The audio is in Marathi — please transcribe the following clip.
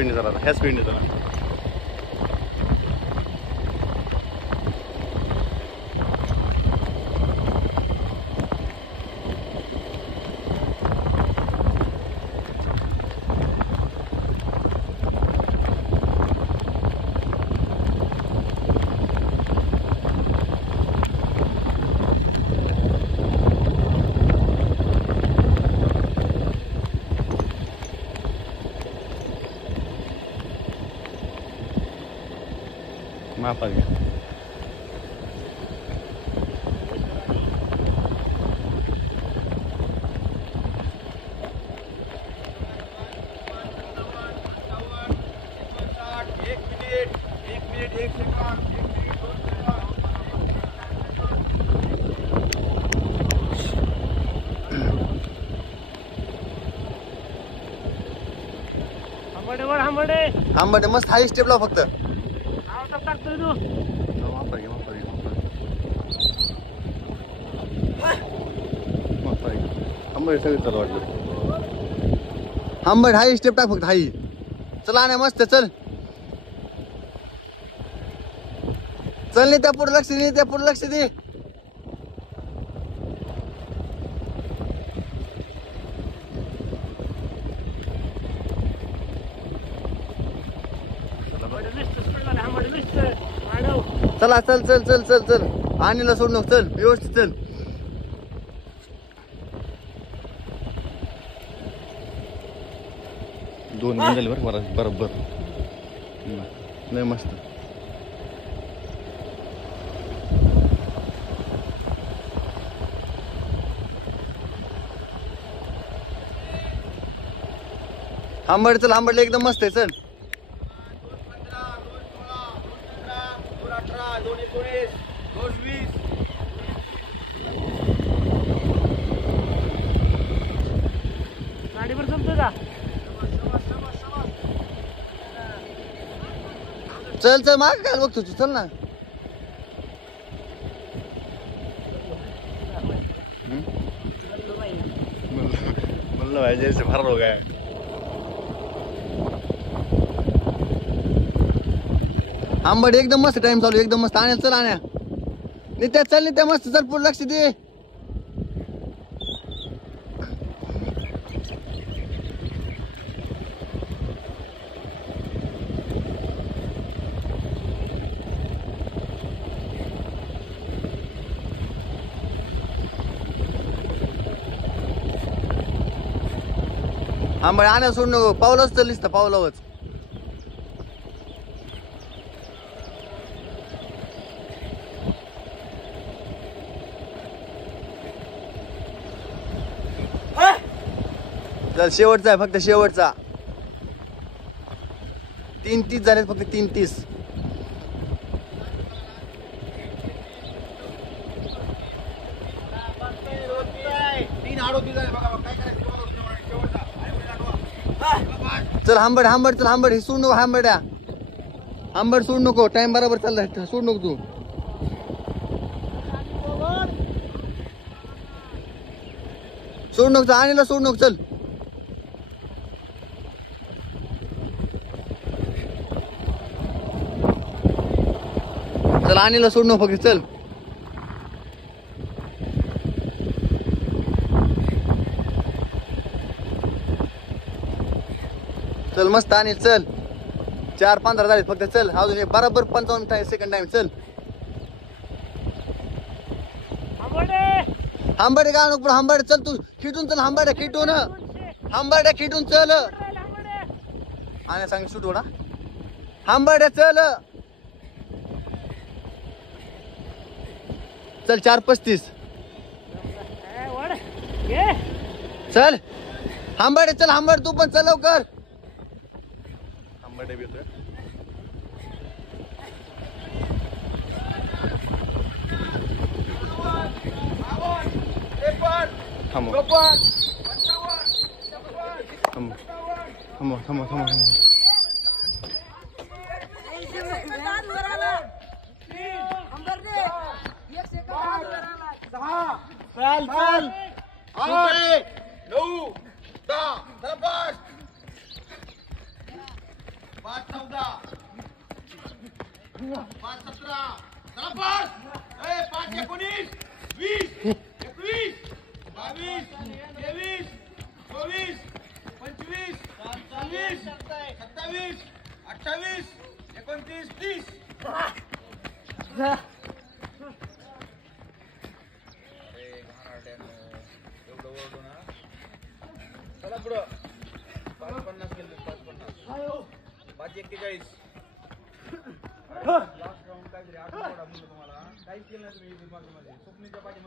स्पीडने चला, ह्या स्पीडने चला. माफ घ्या. आंबटे मस्त हाय स्टेप लाव फक्त. आंबट सगळं चल वाटलं. आंबट हाय स्टेप टाक फक्त हाई. चला ना मस्त चल. चल नाही त्या पुढे लक्ष दे, त्या पुढे लक्ष दे. चला चल चल चल चल चल. आणीला सोड नको. चल व्यवस्थित चल. दोन मिनिट झाले बरं. बरोबर नाही मस्त. आंबट चल. आंबटला एकदम मस्त आहे. चल गाडीवर जमतो का? चल चल. माग काय बघतो तू. चल ना. म्हणलं भाई जैसे फरार हो गया. आंबट एकदम मस्त. टाइम चालू एकदम मस्त. आण्या चल. आण्या नित्या चल. नित्या मस्त चल. पुढे लक्ष दे. आंबट आण्या सोड नको. पावलाच चल. दिसतं पावलावच. चल शेवटचा आहे फक्त. शेवटचा 3:30 झाले फक्त. 3:30. चल आंबट. आंबट चल. आंबट हे सोड नको. आंबट्या आंबट सोड नको. टाइम बरोबर चाललाय. सोड नको तू. सोड नको. आणीला सोड नको. चल चल. आणीला सोड नको फक्त. चल चल मस्त. आणि चल 4:15 झाले फक्त. चल अजून बरोबर 55 सेकंड टाइम. चल आंबटे का नको. आंबट चल तू. खिटून चल. आंबट्या खिटून. आंबट्या खिटून चल. आणि सांग शूट होणार. आंबट्या चल. चल 4:35. चल आंबटे चल. आंबट तू पण चल लवकर. आंबटे बी येतोय. थांबव थांबव थांबव थांबव. चल चल. 9, 10, 5. 5-14 5-17 चला पास 5-19 20 21 22 23 24 25 26 27 28 29 30 अरे घाणारड्यानं एवढं ओरडू ना चला पुढं 5-50 केलं 5-50 5-41 लास्ट राऊंड काहीतरी 8 म्हणलं तुम्हाला काहीच केलं नाही तुम्ही स्वप्नीच्या पाठी